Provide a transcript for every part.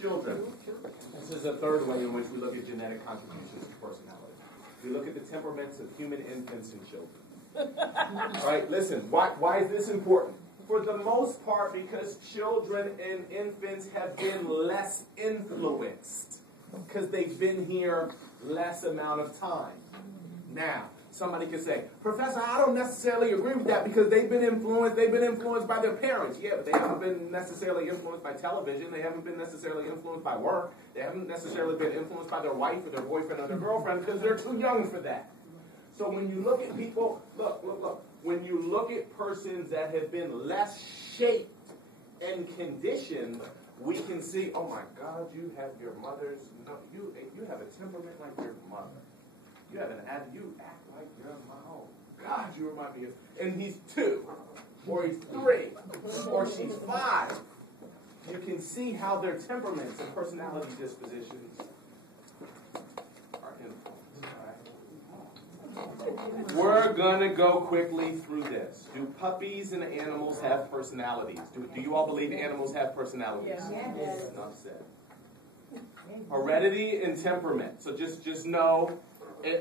Children. This is a third way in which we look at genetic contributions to personality. We look at the temperaments of human infants and children. All right, listen, why is this important? For the most part, because children and infants have been less influenced, because they've been here less amount of time. Now, somebody could say, Professor, I don't necessarily agree with that because they've been influenced by their parents. Yeah, but they haven't been necessarily influenced by television. They haven't been necessarily influenced by work. They haven't necessarily been influenced by their wife or their boyfriend or their girlfriend because they're too young for that. So when you look at people, look. When you look at persons that have been less shaped and conditioned, we can see, oh my God, you have your mother's, you have a temperament like your mother. You have an attitude, you act like your mom. Oh God, you remind me of, and he's 2, or he's 3, or she's 5. You can see how their temperaments and personality dispositions are influenced. We're going to go quickly through this. Do puppies and animals have personalities? Do you all believe animals have personalities? Yes. Enough said. Heredity and temperament. So just know,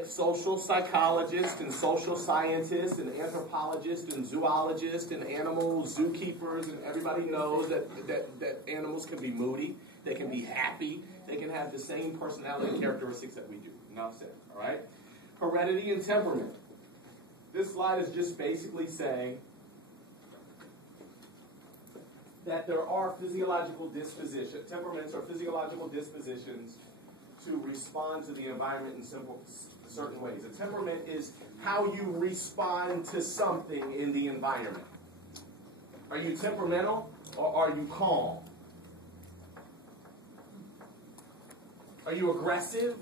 social psychologists and social scientists and anthropologists and zoologists and animal zookeepers and everybody knows that animals can be moody, they can be happy, they can have the same personality and characteristics that we do. Enough said. All right? Heredity and temperament. This slide is just basically saying that there are physiological dispositions, temperaments are physiological dispositions to respond to the environment in certain ways. A temperament is how you respond to something in the environment. Are you temperamental or are you calm? Are you aggressive?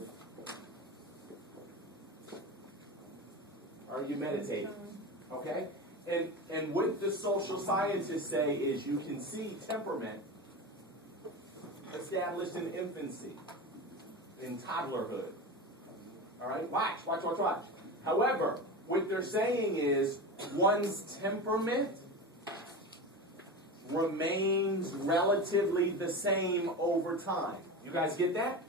Are you meditating? Okay? And what the social scientists say is you can see temperament established in infancy, in toddlerhood. All right? Watch. However, what they're saying is one's temperament remains relatively the same over time. You guys get that?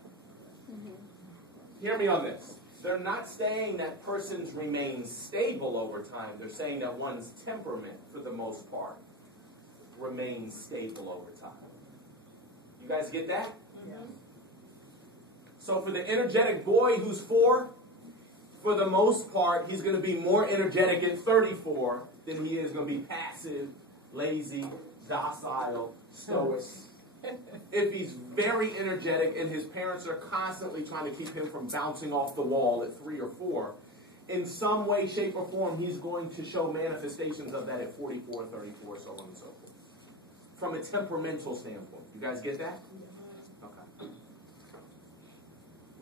Hear me on this. They're not saying that persons remain stable over time. They're saying that one's temperament, for the most part, remains stable over time. You guys get that? Yeah. So for the energetic boy who's 4, for the most part, he's going to be more energetic at 34 than he is going to be passive, lazy, docile, stoic. If he's very energetic and his parents are constantly trying to keep him from bouncing off the wall at 3 or 4, in some way, shape, or form, he's going to show manifestations of that at 44, 34, so on and so forth. From a temperamental standpoint. You guys get that? Okay.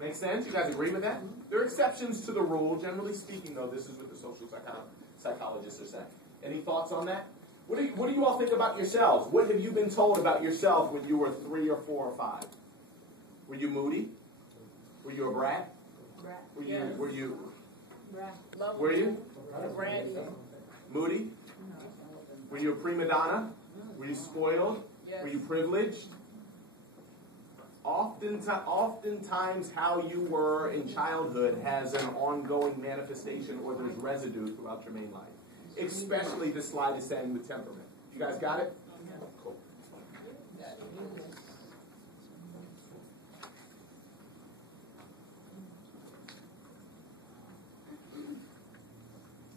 Make sense? You guys agree with that? There are exceptions to the rule. Generally speaking, though, this is what the social psychologists are saying. Any thoughts on that? What do you all think about yourselves? What have you been told about yourself when you were 3 or 4 or 5? Were you moody? Were you a brat? Were you moody? Were you a prima donna? Were you spoiled? Yes. Were you privileged? Oftentimes how you were in childhood has an ongoing manifestation or there's residue throughout your main life. Especially this slide is saying with temperament. You guys got it? Cool.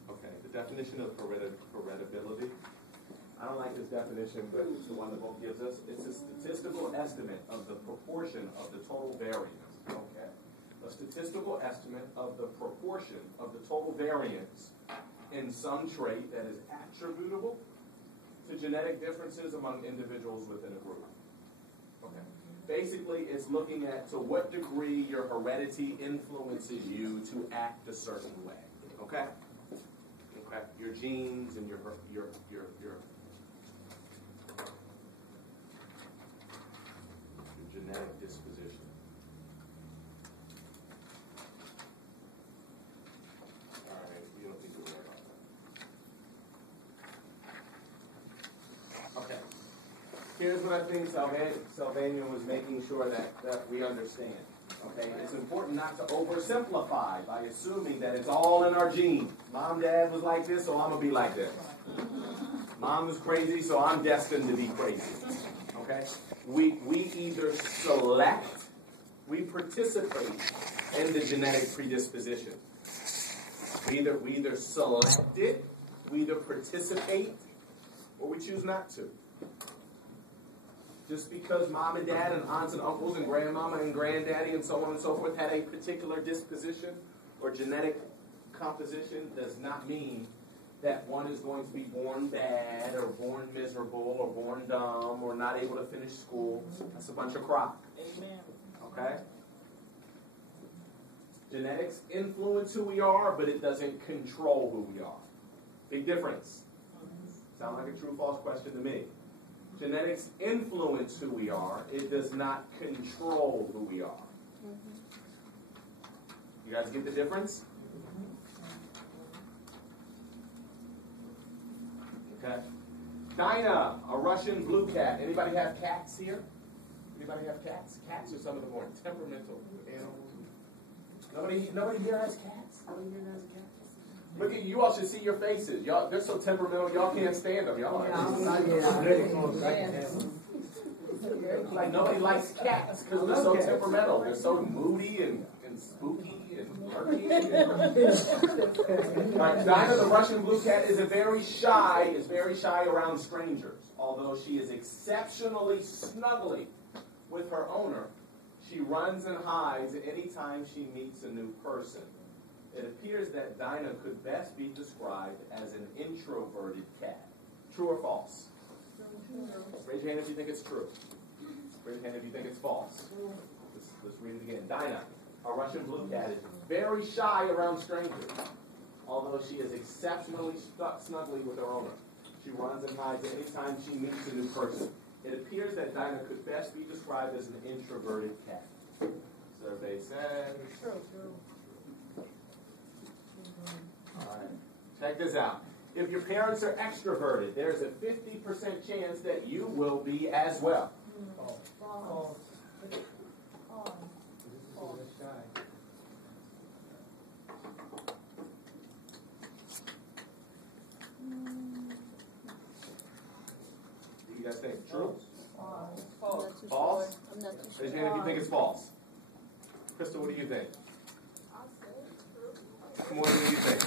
Okay, the definition of heritability. I don't like this definition, but it's the one the book gives us. It's a statistical estimate of the proportion of the total variance. Okay. A statistical estimate of the proportion of the total variance in some trait that is attributable to genetic differences among individuals within a group. Okay. Basically, it's looking at to what degree your heredity influences you to act a certain way. Okay? Okay. Your genes and your genetic disposition. All right, you don't need to worry about that. Okay. Here's what I think Sylvania was making sure that we understand. Okay, it's important not to oversimplify by assuming that it's all in our genes. Mom, dad was like this, so I'm going to be like this. Mom was crazy, so I'm destined to be crazy. Okay? We either select, we participate in the genetic predisposition. We either select it, we either participate, or we choose not to. Just because mom and dad and aunts and uncles and grandmama and granddaddy and so on and so forth had a particular disposition or genetic composition does not mean that one is going to be born bad or born miserable or born dumb or not able to finish school. That's a bunch of crap. Amen. Okay? Genetics influence who we are, but it doesn't control who we are. Big difference. Sound like a true or false question to me. Genetics influence who we are. It does not control who we are. You guys get the difference? Okay. Dinah, a Russian blue cat. Anybody have cats here? Anybody have cats? Cats are some of the more temperamental animals. Nobody here has cats? Nobody here has a cat? Look at you all should see your faces. Y'all, they're so temperamental, y'all can't stand them. Y'all like nobody likes cats because they're so temperamental. They're so moody and spooky and murky. Right, Dinah, the Russian blue cat, is very shy around strangers. Although she is exceptionally snuggly with her owner, she runs and hides anytime she meets a new person. It appears that Dinah could best be described as an introverted cat. True or false? Raise your hand if you think it's true. Raise your hand if you think it's false. Let's read it again. Dinah, a Russian blue cat, is very shy around strangers, although she is exceptionally snuggly with her owner. She runs and hides anytime she meets a new person. It appears that Dinah could best be described as an introverted cat. Survey said... All right. Check this out. If your parents are extroverted, there's a 50% chance that you will be as well. False. Do you guys think true? False. False? I'm not too Raise sure. your hand if you think it's false. Crystal, what do you think? Come on, what do you think?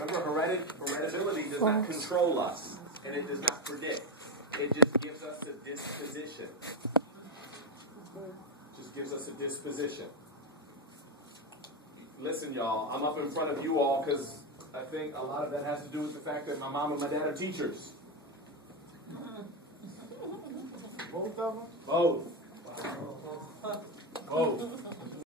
Remember, hereditability does not control us, and it does not predict. It just gives us a disposition. Just gives us a disposition. Listen, y'all, I'm up in front of you all because I think a lot of that has to do with the fact that my mom and my dad are teachers. Both of them? Both. Both.